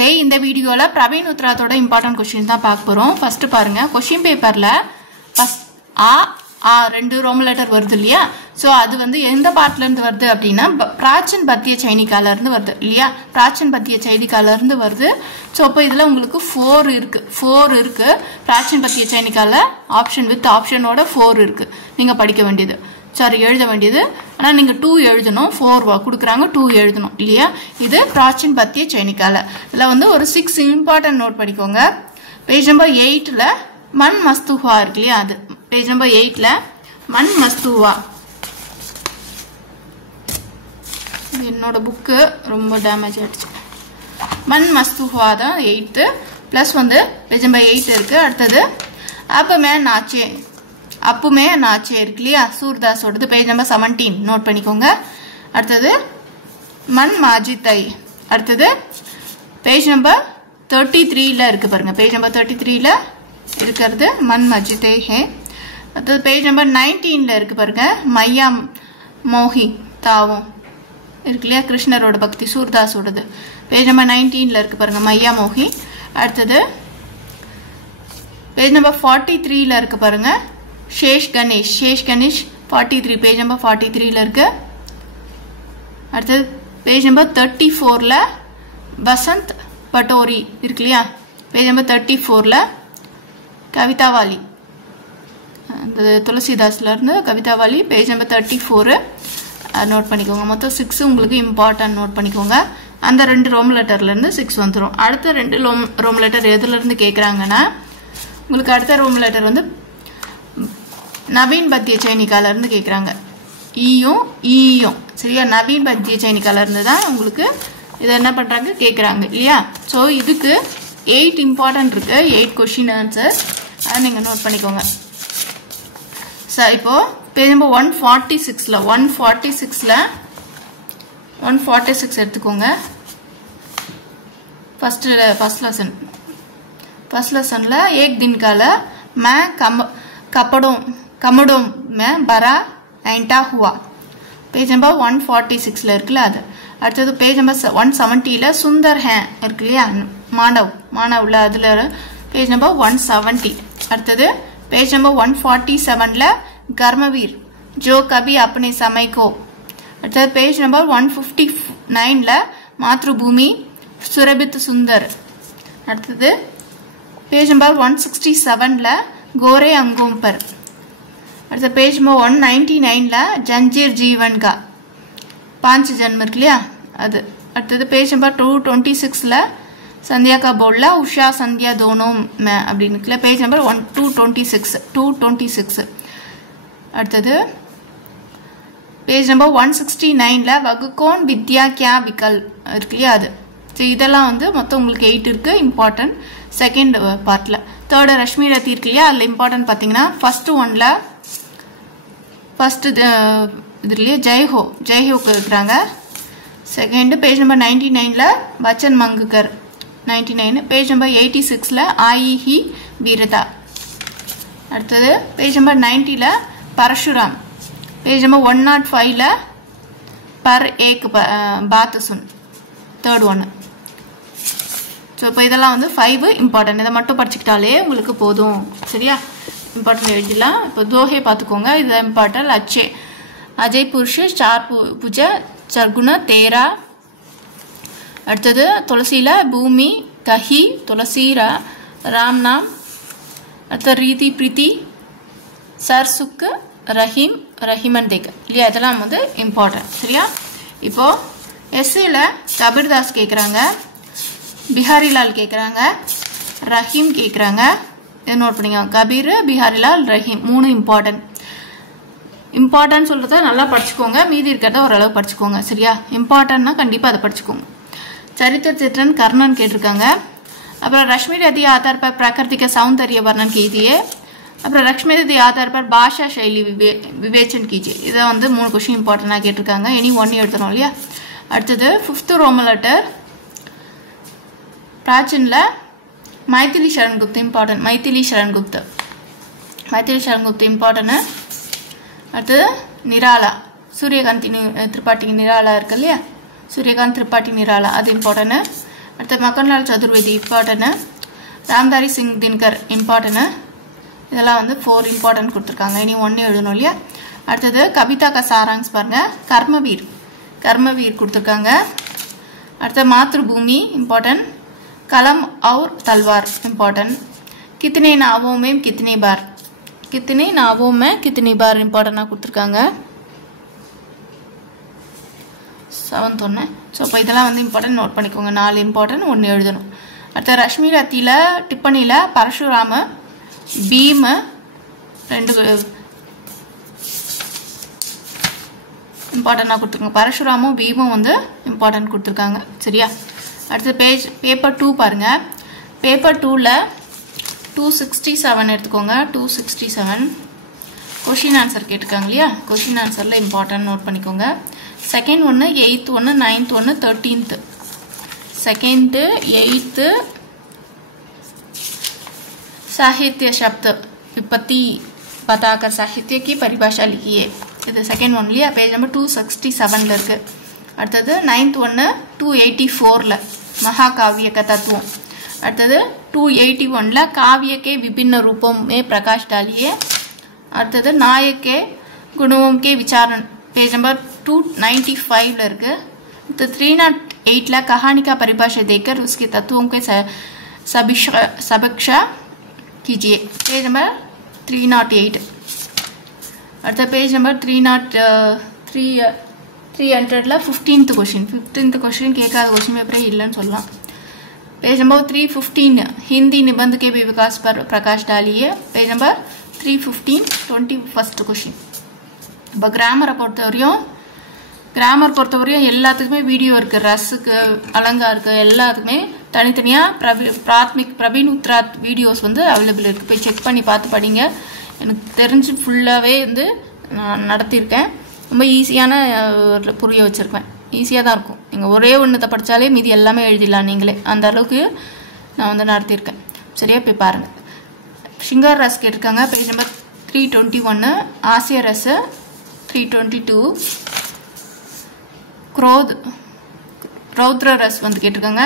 நமஸ்தே. இந்த வீடியோல Praveen உத்ராத்தோட important question தான் பார்க்க போறோம். ஃபர்ஸ்ட் பாருங்க, क्वेश्चन பேப்பர்ல ஆ ரெண்டு ரோமன் லெட்டர் வருது இல்லையா? சோ அது வந்து எந்த பார்ட்ல இருந்து வருது அப்படின்னா பிராச்சீன் பத்திய சைனிகால இருந்து வருது இல்லையா? பிராச்சீன் பத்திய சைனிகால இருந்து வருது. சோ அப்ப இதுல உங்களுக்கு 4 இருக்கு. பிராச்சீன் பத்திய சைனிகால ஆப்ஷன் வித் ஆப்ஷனோட 4 இருக்கு. நீங்க படிக்க வேண்டியது, சாரி எழுத வேண்டியது. ஆனா நீங்க 2 எழுதணும். 4 கொடுக்குறாங்க, 2 எழுதணும் இல்லையா? இது பிராச்சீன் பத்திய சைனிகால. இதுல வந்து ஒரு 6 இம்பார்ட்டன்ட் நோட் படிக்கோங்க. பேஜ் நம்பர் 8ல மன் மஸ்துவா இருக்கு இல்லையா? அது பேஜ் நம்பர் 8ல மன் மஸ்துவா. என்னோட புக்கு ரொம்ப டேமேஜ் ஆயிடுச்சு. மன் மஸ்துவா தான் 8th பிளஸ் வந்து பேஜ் நம்பர் 8 இருக்கு. அடுத்தது அப்பமே நாச்சே இருக்கு இல்லையா? சூர்தாஸோடது பேஜ் நம்பர் 17 நோட் பண்ணிக்கோங்க. அடுத்தது மன் மாஜித்தை. அடுத்தது பேஜ் நம்பர் 33ல இருக்கு பாருங்க. பேஜ் நம்பர் 33ல இருக்கிறது மன் மஜித்தை ஹே. அடுத்தது பேஜ் நம்பர் 19ல இருக்கு பாருங்க, மையா மோஹி தாவும் இருக்கு இல்லையா? கிருஷ்ணரோட பக்தி சூர்தாஸோடது பேஜ் நம்பர் 19ல இருக்கு பாருங்க, மையா மோஹி. அடுத்தது பேஜ் நம்பர் 43ல இருக்கு பாருங்க, शेष गणेश 43 பேஜ் நம்பர் 43ல இருக்கு. அடுத்தது பேஜ் நம்பர் 34ல बसंत पटोरी இருக்கு இல்லையா? பேஜ் நம்பர் 34ல கவிதாவாலி, அந்த துளசிதாஸ்ல இருந்து கவிதாவாலி பேஜ் நம்பர் 34 நோட் பண்ணிக்கோங்க. மொத்தம் 6 உங்களுக்கு இம்பார்ட்டன்ட் நோட் பண்ணிக்கோங்க. அந்த 2 ரோம் லெட்டர்ல இருந்து 6 வந்துடும். அடுத்த 2 ரோம் லெட்டர் எதுல இருந்து கேக்குறாங்கன்னா, உங்களுக்கு அடுத்த ரோம் லெட்டர் வந்து நவீன் பத்திய சைனிகால இருந்து கேக்குறாங்க. ஈயும் சரியா? நவீன் பத்திய சைனிகால இருந்து தான் உங்களுக்கு இத என்ன பண்றாங்க கேக்குறாங்க இல்லையா? சோ இதுக்கு 8 இம்பார்ட்டன்ட் இருக்கு, 8 क्वेश्चन ஆன்சர். அத நீங்க நோட் பண்ணிக்கோங்க. சரி, இப்போ பேஜ் நம்பர் 146 எடுத்துக்கோங்க. ஃபர்ஸ்ட் லெசன்ல एक दिन काल मैं कपड़ों में भरा ऐंठा हुआ. பேஜ் நம்பர் 146ல இருக்குல்ல அது. அடுத்தது பேஜ் நம்பர் 170ல சுந்தர் ஹே இருக்கு இல்லையா? மானவ்ல அதுல பேஜ் நம்பர் 170. அடுத்தது பேஜ் நம்பர் 147ல கர்மவீர் जो कभी अपने समय को. அடுத்தது பேஜ் நம்பர் 159ல மாத்ருபூமி சுரபித் சுந்தர். அடுத்தது பேஜ் நம்பர் 167ல गोरे अंगों पर. அடுத்த பேஜ் நம்பர் 199ல जंजीर जीवन का 5 जन्म இருக்கு இல்லையா? அது. அடுத்தது பேஜ் நம்பர் 226ல संध्या का बोलला उषा संध्या दोनों में அப்படின்னு இருக்குல்ல? Page number 226. அடுத்தது பேஜ் நம்பர் 169ல வகுகோன் வித்யா கியா விகல் இருக்கு இல்லையா? அது. இதெல்லாம் வந்து மொத்தம் உங்களுக்கு 8 இருக்கு இம்பார்ட்டன்ட். செகண்ட் பார்ட்ல தேர்ட் ரஷ்மி ரத்தி இருக்கு இல்லையா? அதுல இம்பார்ட்டன்ட் பாத்தீங்கன்னா ஃபர்ஸ்ட் இதுலயே ஜெய்ஹோக்கு இருக்கிறாங்க. செகண்ட் பேஜ் நம்பர் 99ல பச்சன் மங்குகர் 99. பேஜ் நம்பர் 86ல ஆயி ஹி வீரதா. அடுத்தது பேஜ் நம்பர் 90ல பரசுராம். பேஜ் நம்பர் 105ல பர் ஏக் பாத் சுன் தேர்ட் ஒன். ஸோ இப்போ இதெல்லாம் வந்து 5 இம்பார்ட்டன்ட். இதை மட்டும் படிச்சுக்கிட்டாலே உங்களுக்கு போதும் சரியா? இம்பார்ட்டன்ட் எழுதிடலாம். இப்போ தோஹே பார்த்துக்கோங்க, இது இம்பார்ட்டன்ட். அஜய் புருஷ 4 புஜ சர்க்குண 13. அடுத்தது துளசியில பூமி கஹி துளசீரா ராம் நாம். அடுத்தது ரீதி பிரீத்தி சர் சுக்கு ரஹீமன் தேக் இல்லையா? இதெல்லாம் வந்து இம்பார்ட்டன்ட் சரியா? இப்போ எஸ்ஏல கபீர்தாஸ் கேட்குறாங்க, பிஹாரிலால் கேட்குறாங்க, ரஹீம் கேட்குறாங்க. இதை நோட் பண்ணிக்கோங்க. கபீர், பிஹாரிலால், ரஹீம் 3 இம்பார்ட்டன்ட் சொல்றத நல்லா படிச்சுக்கோங்க. மீதி இருக்கிறத ஓரளவு படிச்சுக்கோங்க சரியா? இம்பார்ட்டன்ட்னா கண்டிப்பாக அதை படிச்சுக்கோங்க. चरित्र चित्रण कर्णन கேட்டிருக்காங்க. அப்புறம் रश्मि रति आधार पर प्राकृतिक सौंदर्य वर्णन कीजिए. அப்புறம் रश्मि रति आधार पर भाषा शैली विवेचन कीजिए. இத வந்து 3 क्वेश्चन இம்பார்ட்டன்ட்டா கேட்டிருக்காங்க. இனி 1 எழுதணும் இல்லையா? அடுத்தது 5th ரோமன் லெட்டர் प्राचीनல மைதிலி சரண் குப்தா இம்பார்ட்டன்ட். மைதிலி சரண் குப்தா இம்பார்ட்டன்ட். அடுத்தது நிராலா சூரியகாந்தி திரிபாட்டி நிராலா இருக்கு இல்லையா? सूर्यकांत त्रिपाठी निराला அது இம்பார்ட்டன்ட். அடுத்து மக்கன்லால் சதுர்வேதி இம்பார்ட்டன்ட், ராம்தாரி சிங் தினகர் இம்பார்ட்டன்ட். இதெல்லாம் வந்து 4 இம்பார்ட்டன்ட் கொடுத்துருக்காங்க. இனி 1 எழுதணும் இல்லையா. அடுத்தது கவிதா கா சாராங்ஸ் பாருங்க, கர்மவீர் கொடுத்துருக்காங்க. அடுத்து மாத்ருபூமி இம்பார்ட்டன்ட், கலம் और तलवार इम्पोर्टेंट, कितने नावों में कितनी बार इम्पोर्टेंट கொடுத்துருக்காங்க. 7th ஒன்று. ஸோ இப்போ இதெல்லாம் வந்து இம்பார்ட்டன்ட் நோட் பண்ணிக்கோங்க. 4 இம்பார்ட்டன்ட், 1 எழுதணும். அடுத்த ரஷ்மி ரத்தியில் டிப்பணியில் பரசுராம பீம் 2 இம்பார்ட்டண்டாக கொடுத்துருக்காங்க. பரசுராமும் பீமும் வந்து இம்பார்ட்டன்ட் கொடுத்துருக்காங்க. சரியா. அடுத்த பேப்பர் 2 பாருங்க. பேப்பர் 2ல் 267 எடுத்துக்கோங்க. 267 கொஷின் ஆன்சர் கேட்டிருக்காங்க இல்லையா. கொஷின் ஆன்சரில் இம்பார்ட்டன்ட் நோட் பண்ணிக்கோங்க. செகண்ட் ஒன்று, 8th ஒன்று, 9th ஒன்று, 13th. 2nd 8th साहित्य शब्द विपत्ति बताकर साहित्य की परिभाषा लिखिए. இது செகண்ட் ஒன் இல்லையா. பேஜ் நம்பர் 267 இருக்கு. அடுத்தது 9th ஒன்று 284 महाकाव्य का तत्व. அடுத்தது 281 काव्य के विभिन्न रूपों में प्रकाश डालिए. அடுத்தது नायक के गुणों के विचारण पेज नंबर 295 இருக்கு. तो 308 कहानी का परिभाषा देकर उसके तत्वों के समीक्षा कीजिए. Page number 308. அடுத்த பேஜ் நம்பர் 300 15th क्वेश्चन கேட்காத क्वेश्चन பேப்பரே இல்லைன்னு சொல்லலாம். पेज नंबर 315 हिंदी निबंध के विकास पर प्रकाश डालिए. Page number 315 21st question. இப்போ கிராமரை பொறுத்தவரையும் எல்லாத்துக்குமே வீடியோ இருக்கு. ரஸுக்கு, அலங்காருக்கு எல்லாத்துக்குமே தனித்தனியாக பிரவீன் உத்ராத் வீடியோஸ் வந்து அவைலபிள் இருக்கு. போய் செக் பண்ணி பார்த்து படிங்க. எனக்கு தெரிஞ்சு ஃபுல்லாகவே வந்து நான் நடத்தியிருக்கேன். ரொம்ப ஈஸியான புரிய வச்சுருப்பேன். ஈஸியாக தான் இருக்கும். நீங்கள் ஒரே ஒன்றத்தை படித்தாலே மீதி எல்லாமே எழுதிடலாம் நீங்களே. அந்த அளவுக்கு நான் வந்து நடத்தியிருக்கேன். சரியா, போய் பாருங்கள். ஷிங்கார் ரஸ் கேட்டிருக்காங்க. Page number 321. ஆசிய ரஸ் 322. ரௌத்ர ரஸ் வந்து கேட்டிருக்காங்க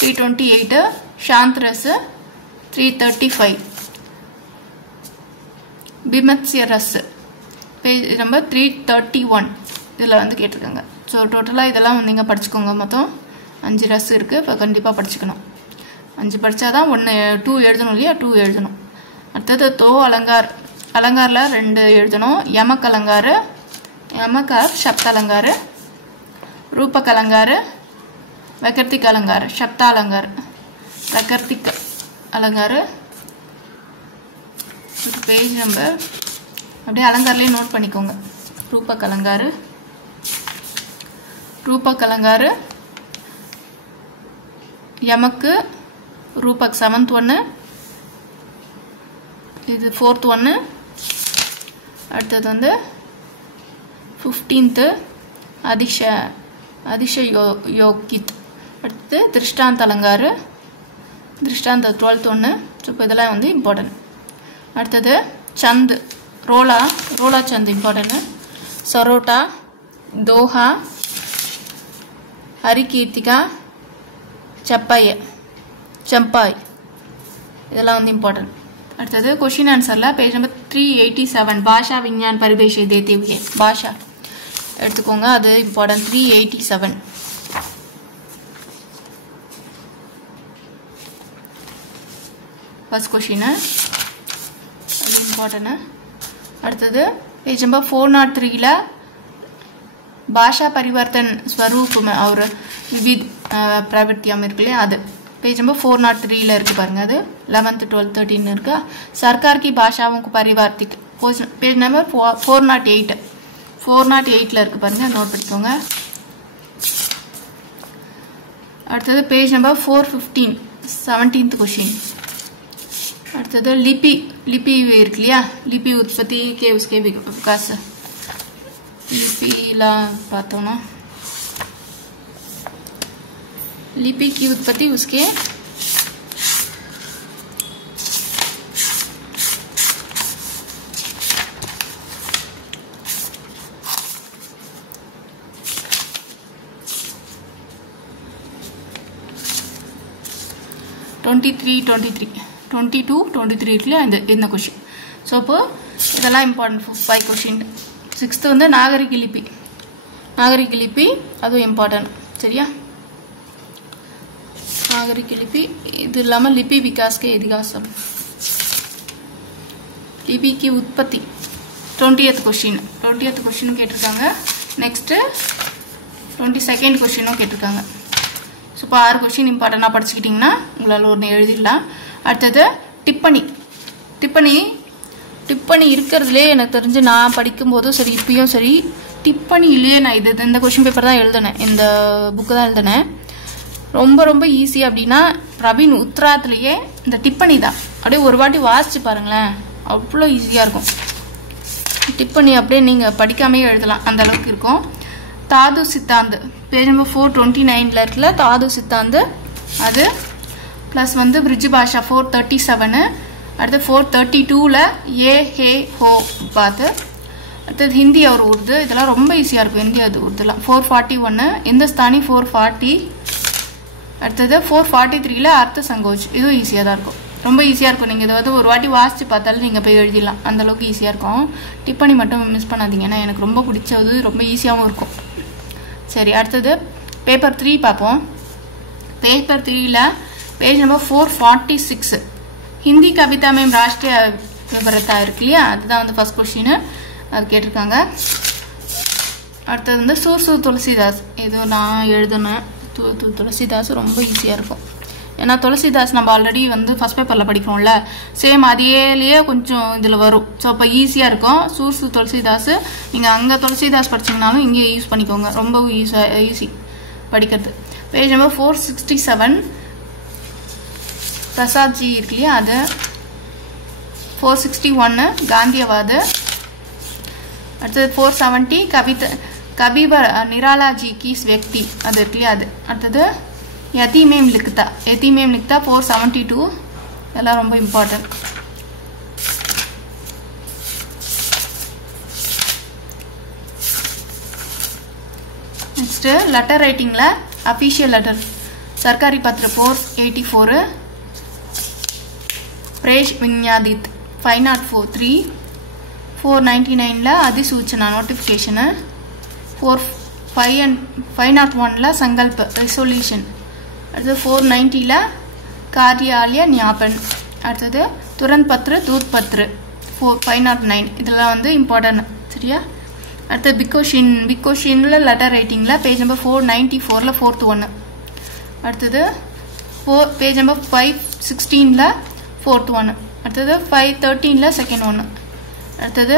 328. சாந்த் ரஸ் 335. பிமத்ஸ்ய ரஸ் பேஜ் நம்பர் 331 இதில் வந்து கேட்டிருக்காங்க. ஸோ டோட்டலாக இதெல்லாம் நீங்கள் படிச்சுக்கோங்க. மொத்தம் 5 ரஸ் இருக்குது. இப்போ கண்டிப்பாக படிச்சுக்கணும். 5 படித்தாதான் 2 எழுதணும் இல்லையா. 2 எழுதணும். அடுத்தது அலங்காரில் 2 எழுதணும். யமக் शब्द अलंकार, रूपक अलंकार, वैकर्तिक अलंकार, शब्द अलंकार, वैकर्तिक अलंकार. पेज नंबर அப்படியே அலங்காரலே நோட் பண்ணிக்கோங்க. ரூபக் அலங்கார், யமக்கு, ரூபக் 7th ஒன்று, இது 4th ஒன்று. அடுத்தது வந்து 15th அதிசயோகித். அடுத்து திருஷ்டாந்த அலங்கார், திருஷ்டாந்த 12th ஒன்று. ஸோ இப்போ இதெல்லாம் வந்து இம்பார்ட்டன்ட். அடுத்தது சந்த், ரோலா சந்த் இம்பார்ட்டன்ட். சரோட்டா, தோஹா, ஹரிகீர்த்திகா, சம்பாய் இதெல்லாம் வந்து இம்பார்ட்டன்ட். அடுத்தது क्वेश्चन ஆன்சரில் பேஜ் நம்பர் 387 பாஷா விஞ்ஞான் பரிபேஷை தேते हुए பாஷா எடுத்துக்கோங்க. அது இம்பார்ட்டன்ட். 387 ஃபர்ஸ்ட் क्वेश्चन அது இம்பார்ட்டன்ட். அடுத்தது பேஜ் நம்பர் 403 भाषा परिवर्तन स्वरूप में और विविध प्रवृत्तियां இருக்கு இல்லையா. அது पेज नंबर 403 இருக்கு பாருங்க. அது 11th 12th 13 இருக்கா. सरकार की भाषाओं को परिवर्तित पेज नंबर 408 இருக்கு பாருங்க. நோட் பண்ணிக்கோங்க. அடுத்தது पेज नंबर 415 17th क्वेश्चन. அடுத்தது लिपि இருக்கு இல்லையா. लिपि उत्पत्ति के उसके विकास लिपिला பார்த்தோம்னா लिपि की उत्पत्ति उसके 23 22 23 இருக்குல்லையா இந்த கொஷின். ஸோ இப்போ இதெல்லாம் இம்பார்ட்டன்ட் 5 கொஷின். 6th வந்து நாகரிக லிபி அதுவும் இம்பார்ட்டன்ட். சரியா, நாகரிக லிபி. இது இல்லாமல் லிபி விகாஸ் கே இதிகாசம், லிபி की उत्पत्ति 20th கொஷினும் கேட்டிருக்காங்க. நெக்ஸ்ட்டு 22nd கொஷினும் கேட்டிருக்காங்க. ஸோ இப்போ 6 கொஷின் இம்பார்ட்டண்டாக படிச்சுக்கிட்டிங்கன்னா உங்களால் ஒன்று எழுதிடலாம். அடுத்தது டிப்பணி இருக்கிறதுலே எனக்கு தெரிஞ்சு நான் படிக்கும்போதும் சரி இப்பயும் சரி டிப்பணியிலேயே நான் இந்த கொஷின் பேப்பர் தான் எழுதினேன், இந்த புக்கு தான் எழுதினேன். ரொம்ப ரொம்ப ஈஸி அப்படின்னா பிரவீன் உத்ராத்லேயே இந்த டிப்பணி தான். அப்படியே ஒரு வாட்டி வாசிச்சு பாருங்களேன், அவ்வளோ ஈஸியாக இருக்கும். டிப்பணி அப்படியே நீங்கள் படிக்காமே எழுதலாம், அந்த அளவுக்கு இருக்கும். தாது சித்தாந்து பேஜ் நம்பர் 429 இருக்குல்ல, தாது சித்தாந்து அது ப்ளஸ் வந்து பிரிட்ஜ் பாஷா 437. அடுத்து 432ல் ஏ ஹே ஹோ பாத்து. அடுத்தது ஹிந்தி और உருது, இதெல்லாம் ரொம்ப ஈஸியாக இருக்கும். ஹிந்தி அது உருதுலாம் 441. இந்துஸ்தானி 440. அடுத்தது 443ல் அர்த்த சங்கோஜ், இதுவும் ஈஸியாக தான் இருக்கும், ரொம்ப ஈஸியாக இருக்கும். நீங்கள் இதை வந்து ஒரு வாட்டி வாசித்து பார்த்தாலும் நீங்கள் போய் எழுதிடலாம், அந்தளவுக்கு ஈஸியாக இருக்கும். டிப்பணி மட்டும் மிஸ் பண்ணாதீங்க, ஏன்னா எனக்கு ரொம்ப பிடிச்சது, ரொம்ப ஈஸியாகவும் இருக்கும். சரி, அடுத்தது பேப்பர் 3 பார்ப்போம். பேப்பர் 3ல் பேஜ் நம்பர் 446 ஹிந்தி கவிதா மேம் ராஷ்டிரிய விவரத்தா இருக்கு இல்லையா, அதுதான் வந்து ஃபர்ஸ்ட் கொஸ்டின், அது கேட்டிருக்காங்க. அடுத்தது வந்து சூர்சு துளசிதாஸ், இது நான் எழுதுனேன். துளசிதாஸ் ரொம்ப ஈஸியாக இருக்கும், ஏன்னா துளசிதாஸ் நம்ம ஆல்ரெடி வந்து ஃபர்ஸ்ட் பேப்பரில் படிக்கிறோம்ல, சேம் அதேலேயே கொஞ்சம் இதில் வரும். ஸோ அப்போ ஈஸியாக இருக்கும். சூர்சு துளசிதாஸ் நீங்கள் அங்கே துளசிதாஸ் படிச்சிங்கனாலும் இங்கே யூஸ் பண்ணிக்கோங்க, ரொம்ப ஈஸி படிக்கிறது. பேஜ் நம்பர் 467 பிரசாத்ஜி இருக்கு இல்லையா, அது 461 காந்தியவாது. அடுத்தது 470 கபீர் நிராலாஜி கி व्यक्ति அது இருக்கு இல்லையா, அது. அடுத்தது यतीमेम लिखता 472, இதெல்லாம் ரொம்ப இம்பார்ட்டன்ட். நெக்ஸ்ட்டு லெட்டர் ரைட்டிங்கில் அஃபிஷியல் லெட்டர் சர்க்காரி பத்திர 484, பிரேஷ் விஞ்ஞாதித் 504 499ல் அதிசூச்சனா நோட்டிஃபிகேஷனு 501ல் சங்கல்ப ரெசொல்யூஷன். அடுத்தது 490ல் காரியாலய ஞாபன். அடுத்தது துரந்த் பத்ரு தூத் பத்ரு 509, இதெல்லாம் வந்து இம்பார்ட்டன்ட். சரியா, அடுத்தது பிக்கோஷினில் லெட்டர் ரைட்டிங்கில் பேஜ் நம்பர் 494ல் 4th 1. அடுத்தது பேஜ் நம்பர் 516ல் 4th 1. அடுத்தது 513ல் 2nd 1. அடுத்தது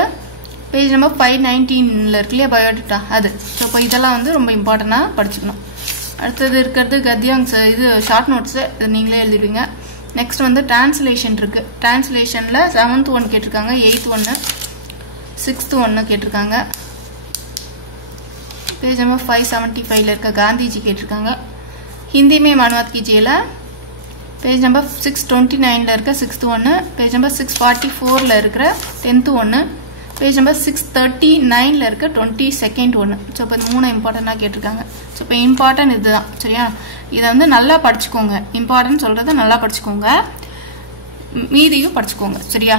பேஜ் நம்பர் 519ல் இருக்கு இல்லையா பயோடேட்டா, அது. ஸோ இப்போ இதெல்லாம் வந்து ரொம்ப இம்பார்ட்டண்ட்டாக படிச்சுக்கணும். அடுத்தது இருக்கிறது கத்தியாங்ஸ், இது ஷார்ட் நோட்ஸு, இது நீங்களே எழுதிடுவீங்க. நெக்ஸ்ட் வந்து டிரான்ஸ்லேஷன் இருக்குது. டிரான்ஸ்லேஷனில் 7th 1 கேட்டிருக்காங்க, 8th 1, 6th 1 கேட்டிருக்காங்க. பேஜ் நம்பர் 575ல் இருக்க காந்திஜி கேட்டிருக்காங்க. ஹிந்தி மே மனுவாத் கி ஜேல பேஜ் நம்பர் 629ல் இருக்க 6th 1, பேஜ் நம்பர் 644ல் இருக்கிற 10th 1, பேஜ் நம்பர் 639ல் இருக்க 22nd 1. ஸோ இப்போ 3 இம்பார்ட்டண்ட்டாக கேட்டிருக்காங்க. ஸோ இப்போ இம்பார்ட்டன்ட் இதுதான். சரியா, இதை வந்து நல்லா படிச்சுக்கோங்க, இம்பார்ட்டன்ட் சொல்கிறத நல்லா படிச்சுக்கோங்க, மீதியும் படிச்சுக்கோங்க. சரியா,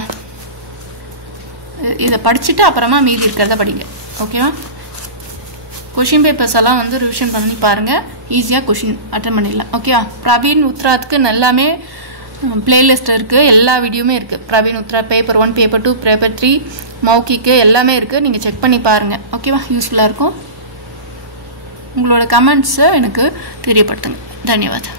இதை படிச்சுட்டு அப்புறமா மீதி இருக்கிறத படிங்க. ஓகேவா, கொஷின் பேப்பர்ஸ் எல்லாம் வந்து ரிவிஷன் பண்ணி பாருங்கள், ஈஸியாக கொஷின் அட்டன் பண்ணிடலாம். ஓகேவா, பிரவீன் உத்ராத்துக்கு எல்லாமே பிளேலிஸ்ட் இருக்குது, எல்லா வீடியோமே இருக்குது. Praveen Uthra paper 1, paper 2, paper 3 மௌக்கிக்கு எல்லாமே இருக்குது, நீங்கள் செக் பண்ணி பாருங்கள். ஓகேவா, யூஸ்ஃபுல்லாக இருக்கும். உங்களோட கமெண்ட்ஸை எனக்கு தெரியப்படுத்துங்க. தன்யவாத்.